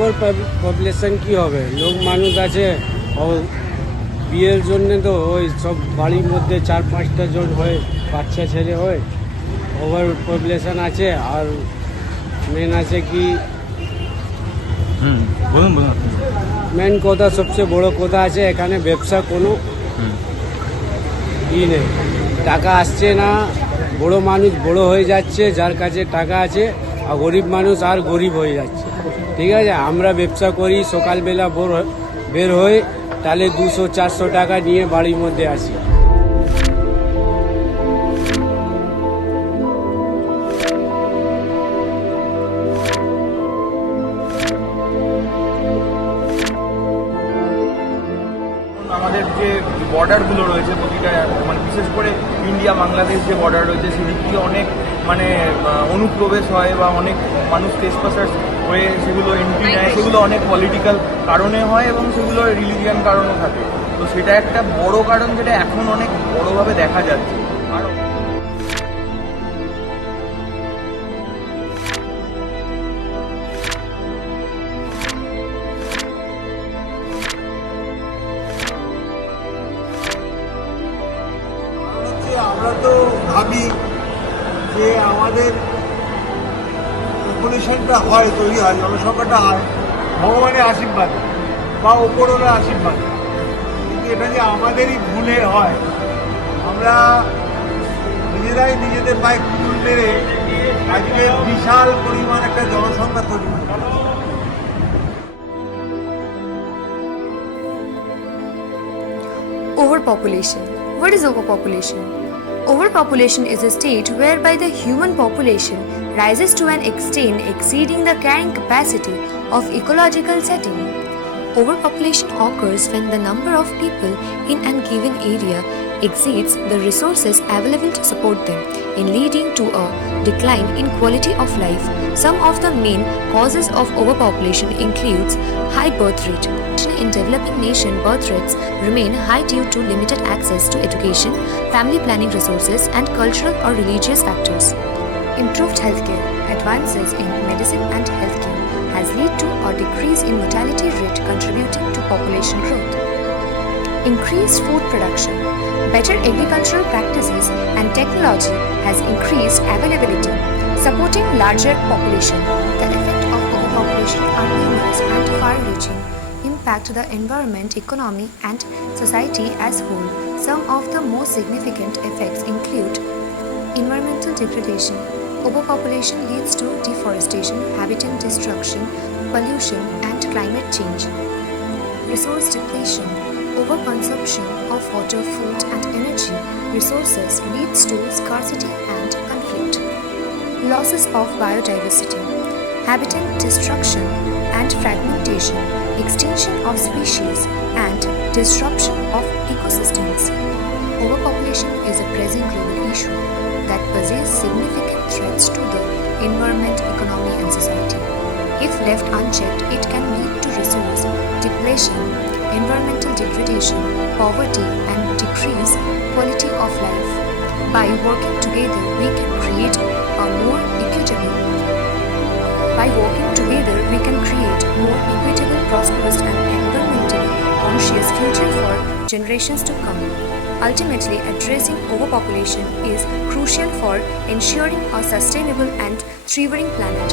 Over population কি হবে, লোক মানুষ আছে, বিয়ের জন্যে তো ওই সব বাড়ির মধ্যে 4-5টা জন হয়, বাচ্চা ছেলে হয়, ওভার পপুলেশন আছে। আর মেন আছে কি, বলুন। মেন কথা, সবচেয়ে বড় কথা আছে এখানে ব্যবসা কোনো ই নেই, টাকা আসছে না, বড় মানুষ বড় হয়ে যাচ্ছে যার কাছে টাকা আছে, আর গরিব মানুষ আর গরিব হয়ে যাচ্ছে। ঠিক আছে, আমরা ব্যবসা করি, সকালবেলা বের হই, তাহলে 200-400 টাকা নিয়ে বাড়ির মধ্যে আসি। আমাদের যে বর্ডারগুলো রয়েছে প্রতিটা, মানে বিশেষ করে ইন্ডিয়া বাংলাদেশ যে বর্ডার রয়েছে সেদিক দিয়ে অনেক মানে অনুপ্রবেশ হয় বা অনেক মানুষ ট্রেসপাসার্স হয়ে সেগুলো এন্ট্রি নেয়, সেগুলো অনেক পলিটিক্যাল কারণে হয় এবং সেগুলো রিলিজিয়ান কারণও থাকে। তো সেটা একটা বড় কারণ যেটা এখন অনেক বড়োভাবে দেখা যাচ্ছে। আর আমরা তো ভাবি যে আমাদের পপুলেশনটা তৈরি হয়, জনসংখ্যাটা হয় ভগবানের আশীর্বাদ বা ওপরওয়ালার আশীর্বাদ, কিন্তু এটা যে আমাদেরই ভুলে হয়, আমরা নিজেরাই নিজেদের পায়ে কুল মেরে আজকে বিশাল পরিমাণ একটা জনসংখ্যা তৈরি হয়। Overpopulation. What is overpopulation? Overpopulation is a state whereby the human population rises to an extent exceeding the carrying capacity of ecological setting. Overpopulation occurs when the number of people in a given area exceeds the resources available to support them, in leading to a decline in quality of life. Some of the main causes of overpopulation includes high birth rate. In developing nation, birth rates remain high due to limited access to education, family planning resources, and cultural or religious factors. Improved healthcare, advances in medicine and healthcare has led to a decrease in mortality rate contributing to population growth. Increased food production, better agricultural practices and technology has increased availability, supporting larger population. The effect of overpopulation are numerous and far-reaching, impact the environment, economy and society as whole. Some of the most significant effects include environmental degradation. Overpopulation leads to deforestation, habitat destruction, pollution and climate change. Resource depletion. Overconsumption of water, food and energy resources leads to scarcity and conflict. Losses of biodiversity. Habitat destruction and fragmentation, extinction of species and disruption of ecosystems. Overpopulation is a pressing global issue that poses significant threats to the environment, economy and society. If left unchecked, it can lead to resource depletion, environmental degradation, poverty and decrease quality of life. By working together, we can create a more equitable prosperous and environmentally conscious future for generations to come. Ultimately, addressing overpopulation is crucial for ensuring a sustainable and thriving planet.